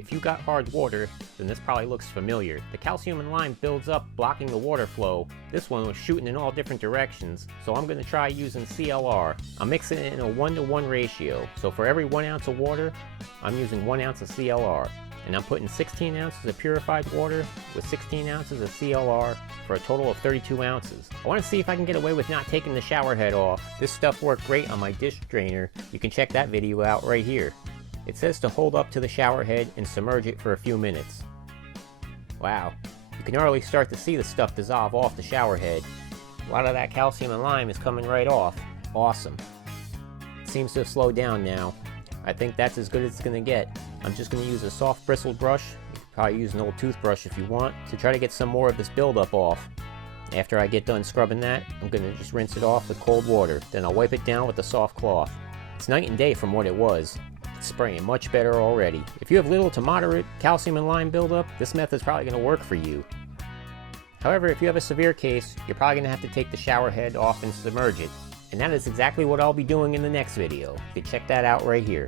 If you got hard water, then this probably looks familiar. The calcium and lime builds up, blocking the water flow. This one was shooting in all different directions, so I'm going to try using CLR. I'm mixing it in a 1-to-1 ratio, so for every 1 ounce of water, I'm using 1 ounce of CLR. And I'm putting 16 ounces of purified water with 16 ounces of CLR for a total of 32 ounces. I want to see if I can get away with not taking the shower head off. This stuff worked great on my dish drainer. You can check that video out right here. It says to hold up to the shower head and submerge it for a few minutes. Wow, you can already start to see the stuff dissolve off the shower head. A lot of that calcium and lime is coming right off. Awesome. It seems to have slowed down now. I think that's as good as it's going to get. I'm just going to use a soft bristled brush. You can probably use an old toothbrush if you want, to try to get some more of this buildup off. After I get done scrubbing that, I'm going to just rinse it off with cold water. Then I'll wipe it down with a soft cloth. It's night and day from what it was. It's spraying much better already. If you have little to moderate calcium and lime buildup, this method's probably going to work for you. However, if you have a severe case, you're probably going to have to take the shower head off and submerge it. And that is exactly what I'll be doing in the next video. You can check that out right here.